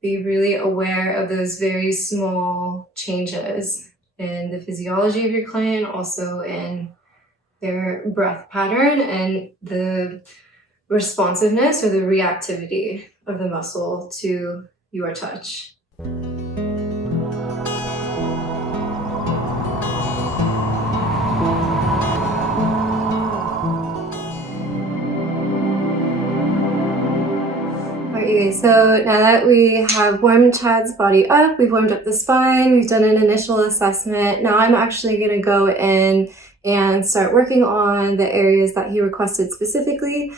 be really aware of those very small changes in the physiology of your client, also in their breath pattern and the responsiveness or the reactivity of the muscle to your touch. Okay, so now that we have warmed Chad's body up, we've warmed up the spine, we've done an initial assessment, now I'm actually going to go in and start working on the areas that he requested specifically.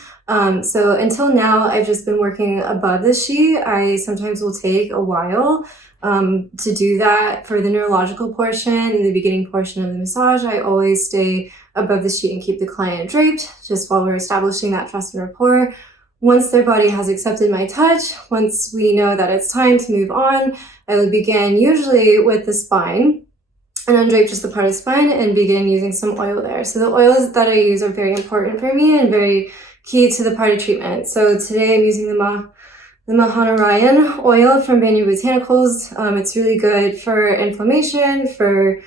So until now, I've just been working above the sheet. I sometimes will take a while to do that. For the neurological portion and the beginning portion of the massage, I always stay above the sheet and keep the client draped just while we're establishing that trust and rapport. Once their body has accepted my touch, once we know that it's time to move on, I would begin usually with the spine and undrape just the part of the spine and begin using some oil there. So the oils that I use are very important for me and very key to the part of treatment. So today I'm using the Mahanarayan oil from Banyan Botanicals. It's really good for inflammation, for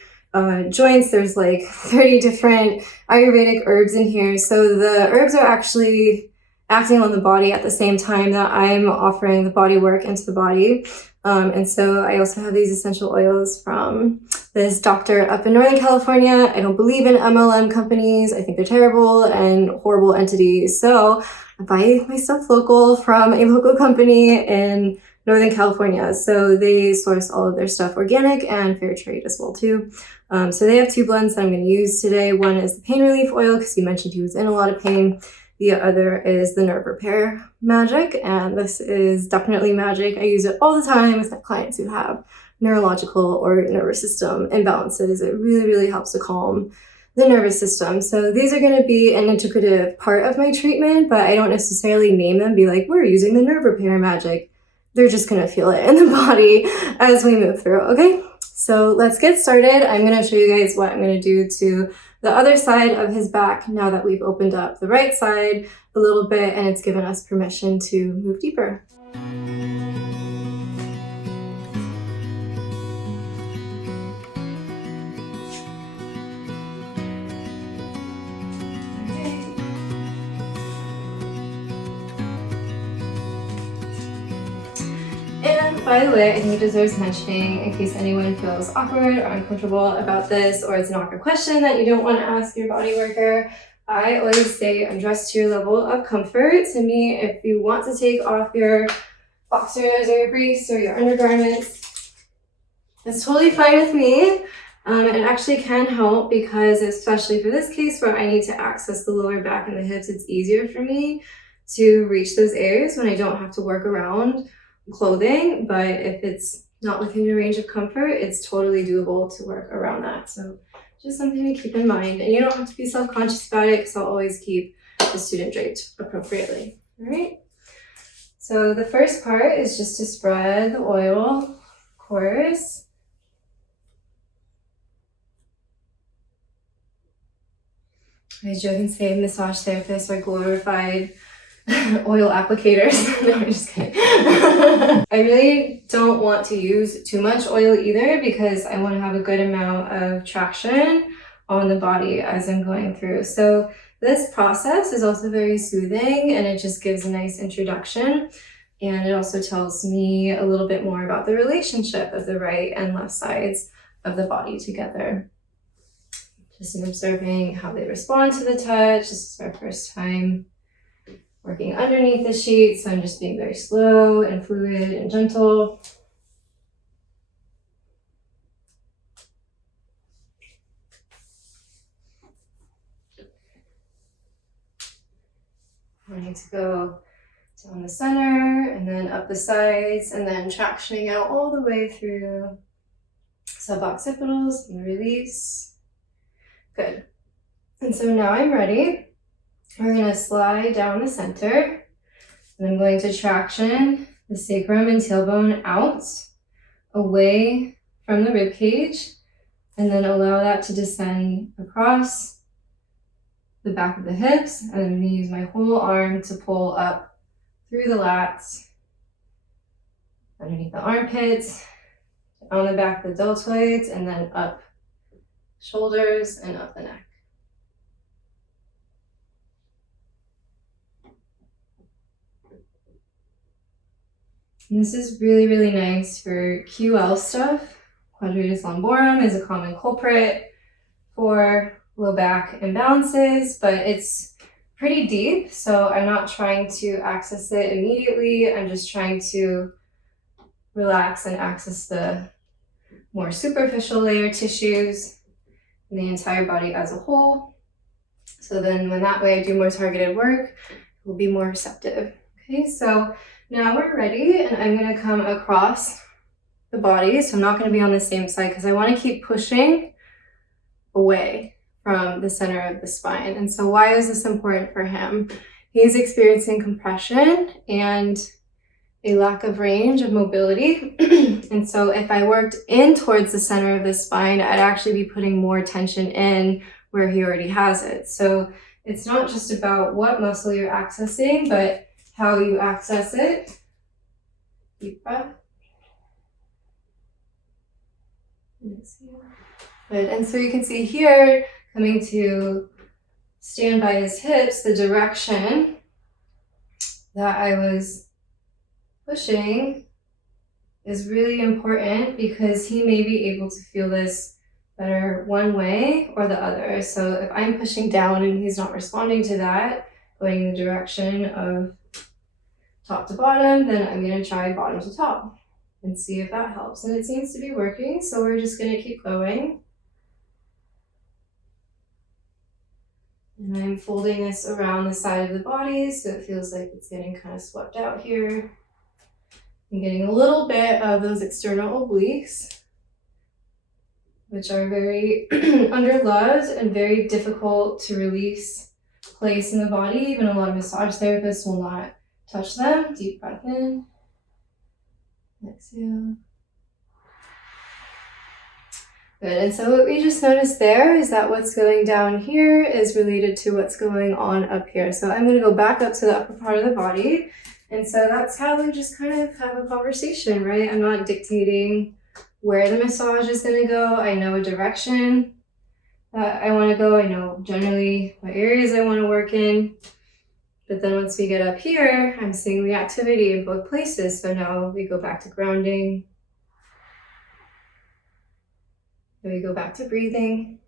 joints. There's like 30 different Ayurvedic herbs in here. So the herbs are actually acting on the body at the same time that I'm offering the body work into the body. And so I also have these essential oils from this doctor up in Northern California. I don't believe in MLM companies. I think they're terrible and horrible entities. So I buy my stuff local from a local company in Northern California. So they source all of their stuff organic and fair trade as well too. So they have two blends that I'm going to use today. One is the pain relief oil because you mentioned he was in a lot of pain. The other is the nerve repair magic, and this is definitely magic. I use it all the time with my clients who have neurological or nervous system imbalances. It really, really helps to calm the nervous system. So these are going to be an integrative part of my treatment, but I don't necessarily name them, be like, we're using the nerve repair magic. They're just going to feel it in the body as we move through, okay? So let's get started. I'm going to show you guys what I'm going to do to the other side of his back now that we've opened up the right side a little bit and it's given us permission to move deeper. And by the way, I think it deserves mentioning in case anyone feels awkward or uncomfortable about this, or it's an awkward question that you don't want to ask your body worker. I always say undress to your level of comfort. To me, if you want to take off your boxers or your briefs or your undergarments, that's totally fine with me. It actually can help because, especially for this case where I need to access the lower back and the hips, it's easier for me to reach those areas when I don't have to work around clothing. But if it's not within your range of comfort, it's totally doable to work around that. So just something to keep in mind. And you don't have to be self-conscious about it because I'll always keep the student draped appropriately. All right. So the first part is just to spread the oil, of course. I joke and say massage therapists are glorified oil applicators. No, I'm just kidding. I really don't want to use too much oil either because I want to have a good amount of traction on the body as I'm going through. So this process is also very soothing and it just gives a nice introduction. And it also tells me a little bit more about the relationship of the right and left sides of the body together. Just in observing how they respond to the touch. This is our first time working underneath the sheet, so I'm just being very slow and fluid and gentle. I need to go down the center and then up the sides and then tractioning out all the way through suboccipitals and release. Good. And so now I'm ready. We're going to slide down the center, and I'm going to traction the sacrum and tailbone out, away from the rib cage, and then allow that to descend across the back of the hips. And I'm going to use my whole arm to pull up through the lats underneath the armpits, on the back of the deltoids, and then up shoulders and up the neck. And this is really, really nice for QL stuff. Quadratus lumborum is a common culprit for low back imbalances, but it's pretty deep, so I'm not trying to access it immediately. I'm just trying to relax and access the more superficial layer tissues in the entire body as a whole. So then when that way I do more targeted work, it will be more receptive. Okay, so now we're ready, and I'm going to come across the body. So I'm not going to be on the same side because I want to keep pushing away from the center of the spine. And so why is this important for him? He's experiencing compression and a lack of range of mobility. And so if I worked in towards the center of the spine, I'd actually be putting more tension in where he already has it. So it's not just about what muscle you're accessing, but how you access it. Deep breath. Good. And so you can see here, coming to stand by his hips, the direction that I was pushing is really important because he may be able to feel this better one way or the other. So if I'm pushing down and he's not responding to that, going in the direction of top to bottom, then I'm going to try bottom to top and see if that helps. And it seems to be working, so we're just going to keep going. And I'm folding this around the side of the body so it feels like it's getting kind of swept out here. I'm getting a little bit of those external obliques, which are very underloved and very difficult to release place in the body. Even a lot of massage therapists will not touch them. Deep breath in. Exhale. Good. And so what we just noticed there is that what's going down here is related to what's going on up here. So I'm going to go back up to the upper part of the body. And so that's how we just kind of have a conversation, right? I'm not dictating where the massage is going to go. I know a direction that I want to go. I know generally what areas I want to work in. But then once we get up here, I'm seeing reactivity in both places. So now we go back to grounding. Then we go back to breathing.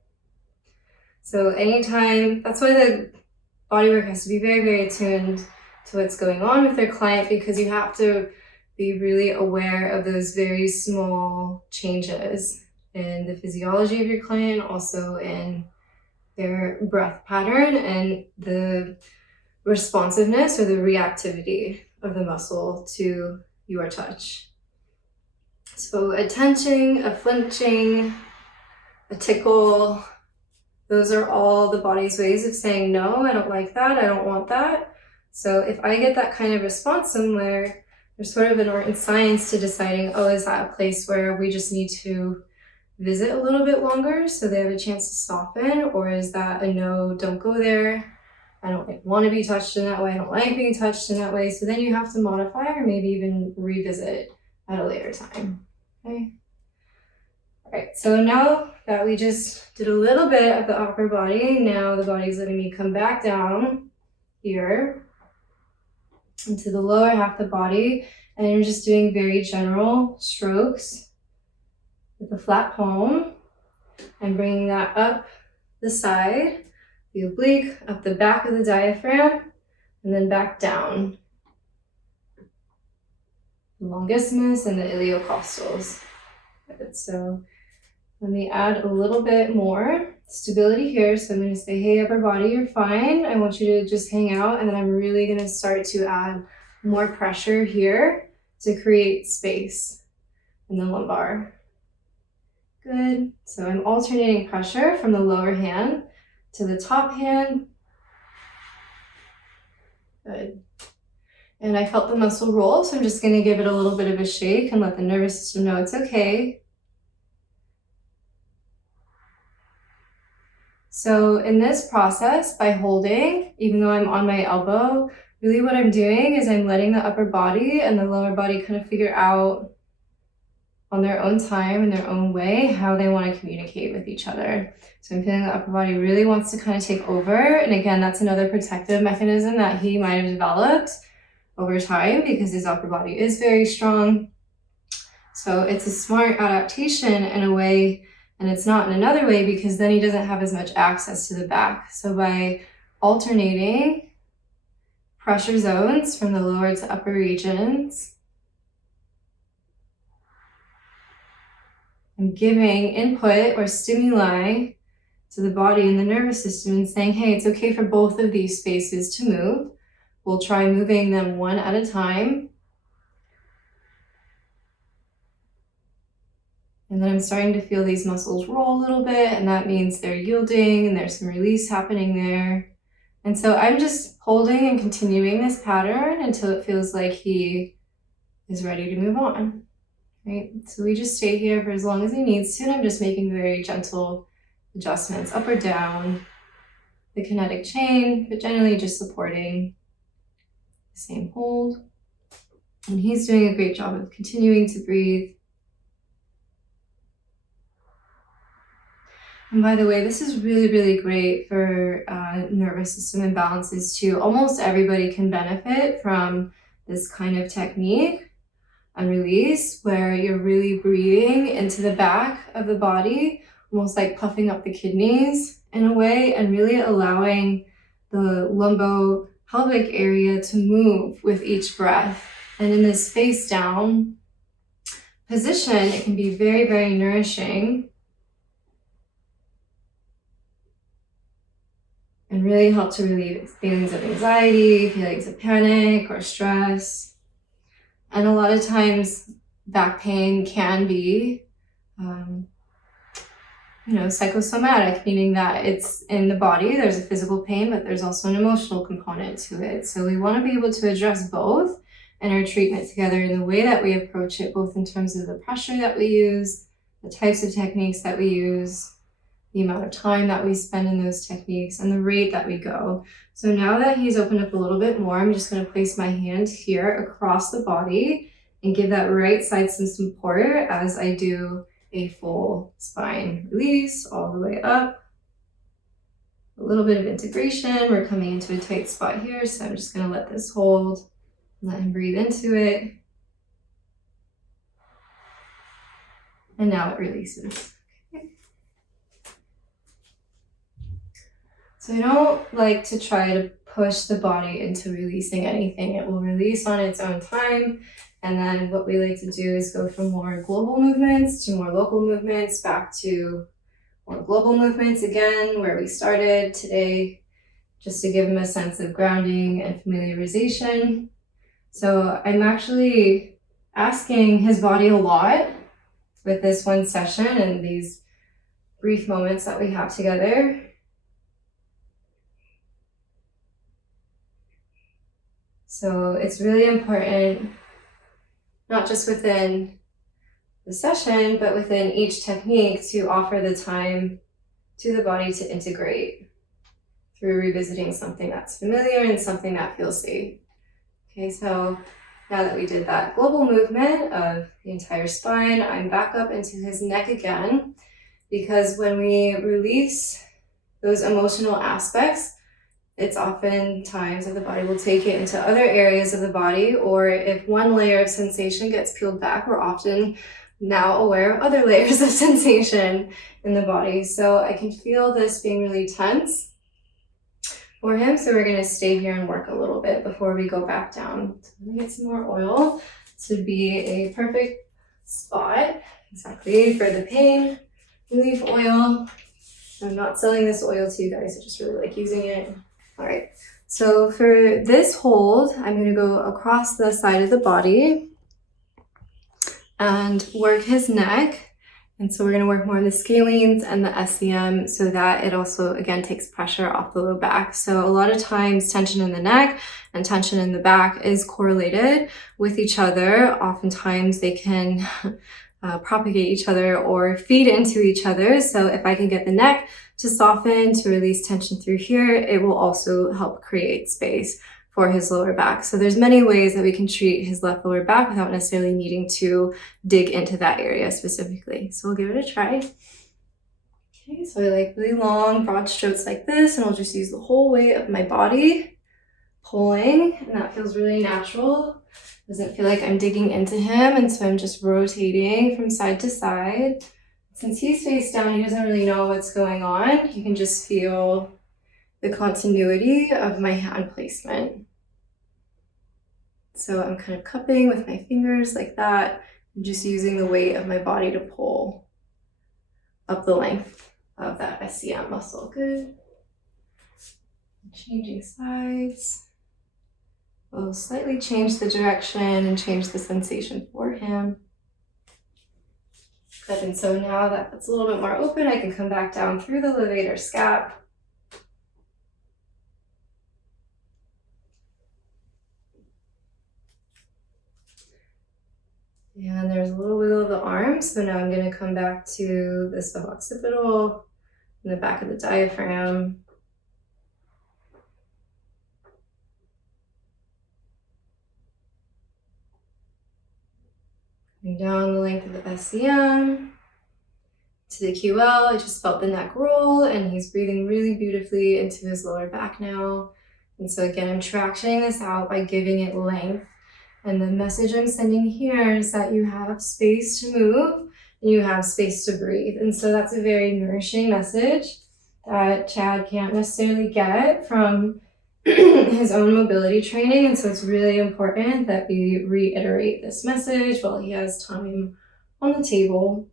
So anytime, that's why the bodywork has to be very, very attuned to what's going on with their client, because you have to be really aware of those very small changes in the physiology of your client, also in their breath pattern and the responsiveness or the reactivity of the muscle to your touch. So a tension, a flinching, a tickle, those are all the body's ways of saying, no, I don't like that, I don't want that. So if I get that kind of response somewhere, there's sort of an art and science to deciding, oh, is that a place where we just need to visit a little bit longer so they have a chance to soften? Or is that a no, don't go there, I don't want to be touched in that way, I don't like being touched in that way. So then you have to modify or maybe even revisit at a later time, okay? All right, so now that we just did a little bit of the upper body, now the body's letting me come back down here into the lower half of the body, and I'm just doing very general strokes with the flat palm. I'm bringing that up the side, the oblique, up the back of the diaphragm, and then back down. The longissimus and the iliocostals. Good. So let me add a little bit more stability here. So I'm going to say, hey, upper body, you're fine. I want you to just hang out. And then I'm really going to start to add more pressure here to create space in the lumbar. Good. So I'm alternating pressure from the lower hand to the top hand. Good. And I felt the muscle roll, so I'm just going to give it a little bit of a shake and let the nervous system know it's okay. So in this process, by holding, even though I'm on my elbow, really what I'm doing is I'm letting the upper body and the lower body kind of figure out on their own time, in their own way, how they want to communicate with each other. So I'm feeling the upper body really wants to kind of take over. And again, that's another protective mechanism that he might have developed over time because his upper body is very strong. So it's a smart adaptation in a way, and it's not in another way because then he doesn't have as much access to the back. So by alternating pressure zones from the lower to upper regions, I'm giving input or stimuli to the body and the nervous system and saying, hey, it's okay for both of these spaces to move. We'll try moving them one at a time. And then I'm starting to feel these muscles roll a little bit, and that means they're yielding and there's some release happening there. And so I'm just holding and continuing this pattern until it feels like he is ready to move on. Right? So we just stay here for as long as he needs to, and I'm just making very gentle adjustments up or down the kinetic chain, but generally just supporting the same hold. And he's doing a great job of continuing to breathe. And by the way, this is really, really great for nervous system imbalances too. Almost everybody can benefit from this kind of technique and release where you're really breathing into the back of the body, almost like puffing up the kidneys in a way, and really allowing the lumbo-pelvic area to move with each breath. And in this face down position, it can be very, very nourishing and really help to relieve feelings of anxiety, feelings of panic or stress. And a lot of times back pain can be, psychosomatic, meaning that it's in the body, there's a physical pain, but there's also an emotional component to it. So we want to be able to address both in our treatment together in the way that we approach it, both in terms of the pressure that we use, the types of techniques that we use, the amount of time that we spend in those techniques, and the rate that we go. So now that he's opened up a little bit more, I'm just going to place my hand here across the body and give that right side some support as I do a full spine release all the way up. A little bit of integration. We're coming into a tight spot here, so I'm just going to let this hold and let him breathe into it. And now it releases. So I don't like to try to push the body into releasing anything. It will release on its own time. And then what we like to do is go from more global movements to more local movements, back to more global movements again, where we started today, just to give him a sense of grounding and familiarization. So I'm actually asking his body a lot with this one session and these brief moments that we have together. So it's really important, not just within the session, but within each technique, to offer the time to the body to integrate through revisiting something that's familiar and something that feels safe. Okay, so now that we did that global movement of the entire spine, I'm back up into his neck again, because when we release those emotional aspects, it's oftentimes that the body will take it into other areas of the body, or if one layer of sensation gets peeled back, we're often now aware of other layers of sensation in the body. So I can feel this being really tense for him. So we're going to stay here and work a little bit before we go back down. So I'm going to get some more oil to be a perfect spot exactly for the pain relief oil. I'm not selling this oil to you guys. I just really like using it. All right, so for this hold, I'm going to go across the side of the body and work his neck. And so we're going to work more on the scalenes and the SCM so that it also, again, takes pressure off the low back. So a lot of times tension in the neck and tension in the back is correlated with each other. Oftentimes they can propagate each other or feed into each other. So if I can get the neck to soften, to release tension through here, it will also help create space for his lower back. So there's many ways that we can treat his left lower back without necessarily needing to dig into that area specifically. So we'll give it a try. Okay, so I like really long, broad strokes like this, and I'll just use the whole weight of my body, pulling, and that feels really natural. Doesn't feel like I'm digging into him, and so I'm just rotating from side to side. Since he's face down, he doesn't really know what's going on. You can just feel the continuity of my hand placement. So I'm kind of cupping with my fingers like that, and just using the weight of my body to pull up the length of that SCM muscle. Good. Changing sides. We'll slightly change the direction and change the sensation for him. Good, and so now that it's a little bit more open, I can come back down through the levator scap. And there's a little wiggle of the arm, so now I'm going to come back to the suboccipital and the back of the diaphragm. Coming down the length of the SCM to the QL. I just felt the neck roll, and he's breathing really beautifully into his lower back now. And so again, I'm tractioning this out by giving it length. And the message I'm sending here is that you have space to move and you have space to breathe. And so that's a very nourishing message that Chad can't necessarily get from his own mobility training. And so it's really important that we reiterate this message while he has time on the table.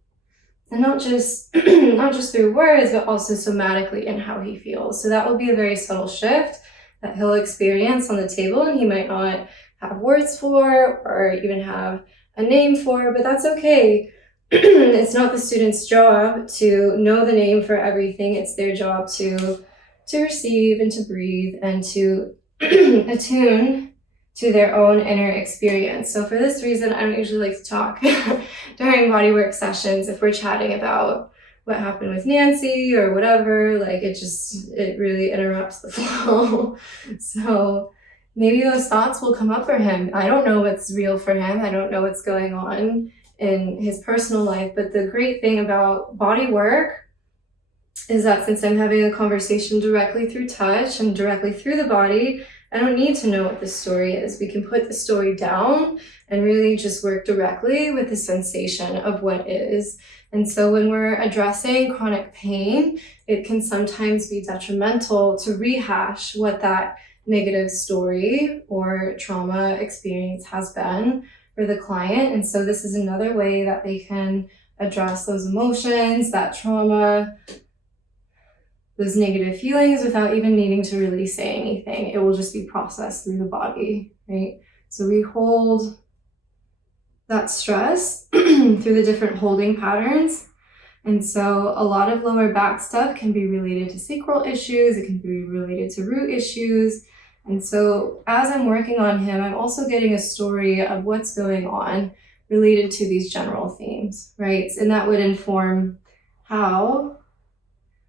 And not just through words, but also somatically in how he feels. So that will be a very subtle shift that he'll experience on the table, and he might not have words for or even have a name for, but that's okay. It's not the student's job to know the name for everything. It's their job to receive and to breathe and to attune to their own inner experience. So for this reason, I don't usually like to talk during bodywork sessions if we're chatting about what happened with Nancy or whatever. Like it really interrupts the flow. So maybe those thoughts will come up for him. I don't know what's real for him. I don't know what's going on in his personal life. But the great thing about body work is that since I'm having a conversation directly through touch and directly through the body, I don't need to know what the story is. We can put the story down and really just work directly with the sensation of what is. And so when we're addressing chronic pain, it can sometimes be detrimental to rehash what that negative story or trauma experience has been for the client. And so this is another way that they can address those emotions, that trauma, those negative feelings without even needing to really say anything. It will just be processed through the body, right? So we hold that stress through the different holding patterns. And so a lot of lower back stuff can be related to sacral issues. It can be related to root issues. And so as I'm working on him, I'm also getting a story of what's going on related to these general themes, right? And that would inform how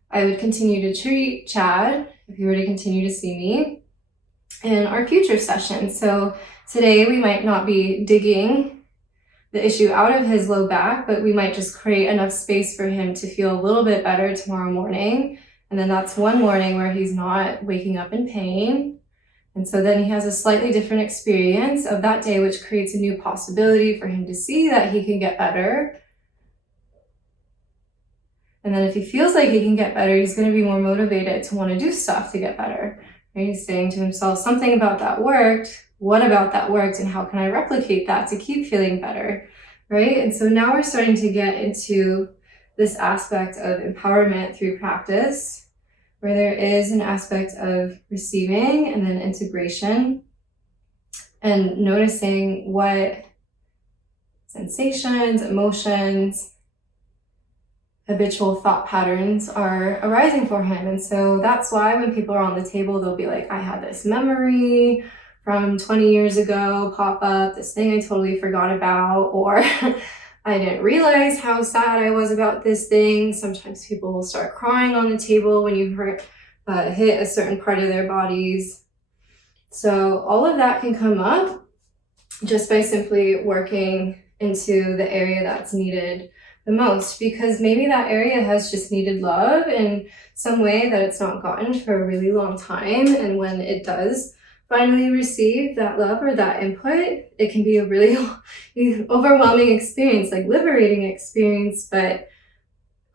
I would continue to treat Chad if he were to continue to see me in our future sessions. So today we might not be digging the issue out of his low back, but we might just create enough space for him to feel a little bit better tomorrow morning. And then that's one morning where he's not waking up in pain. And so then he has a slightly different experience of that day, which creates a new possibility for him to see that he can get better. And then if he feels like he can get better, he's going to be more motivated to want to do stuff to get better. Right? He's saying to himself, something about that worked. What about that worked? And how can I replicate that to keep feeling better? Right? And so now we're starting to get into this aspect of empowerment through practice, where there is an aspect of receiving and then integration and noticing what sensations, emotions, habitual thought patterns are arising for him. And so that's why when people are on the table, they'll be like, I had this memory from 20 years ago pop up, this thing I totally forgot about, or I didn't realize how sad I was about this thing. Sometimes people will start crying on the table when you hit a certain part of their bodies. So all of that can come up just by simply working into the area that's needed the most, because maybe that area has just needed love in some way that it's not gotten for a really long time. And when it does finally receive that love or that input, it can be a really overwhelming experience, like liberating experience, but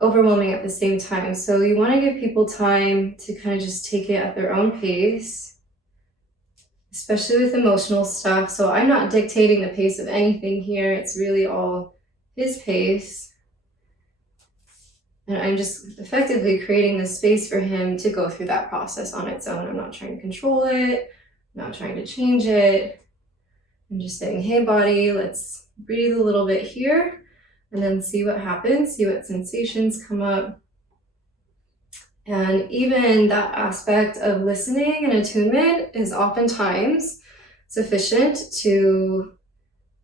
overwhelming at the same time. So you want to give people time to kind of just take it at their own pace, especially with emotional stuff. So I'm not dictating the pace of anything here. It's really all his pace. And I'm just effectively creating the space for him to go through that process on its own. I'm not trying to control it. I'm not trying to change it. I'm just saying, hey, body, let's breathe a little bit here and then see what happens, see what sensations come up. And even that aspect of listening and attunement is oftentimes sufficient to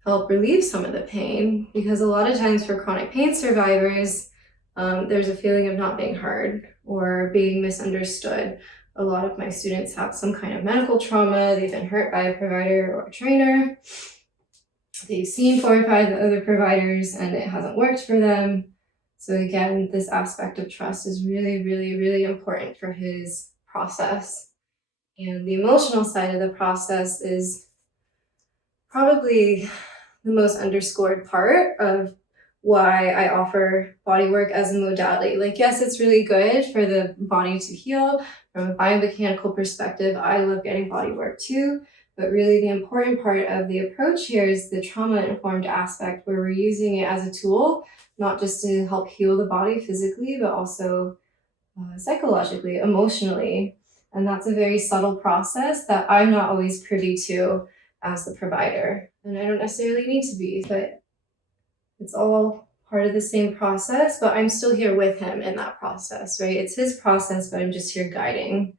help relieve some of the pain, because a lot of times for chronic pain survivors, there's a feeling of not being heard or being misunderstood. A lot of my students have some kind of medical trauma. They've been hurt by a provider or a trainer. They've seen 4 or 5 other providers and it hasn't worked for them. So again, this aspect of trust is really, really, really important for his process. And the emotional side of the process is probably the most underscored part of why I offer bodywork as a modality. Like, yes, it's really good for the body to heal. From a biomechanical perspective, I love getting bodywork too. But really the important part of the approach here is the trauma-informed aspect, where we're using it as a tool, not just to help heal the body physically, but also psychologically, emotionally. And that's a very subtle process that I'm not always privy to as the provider. And I don't necessarily need to be, but it's all part of the same process, but I'm still here with him in that process, right? It's his process, but I'm just here guiding.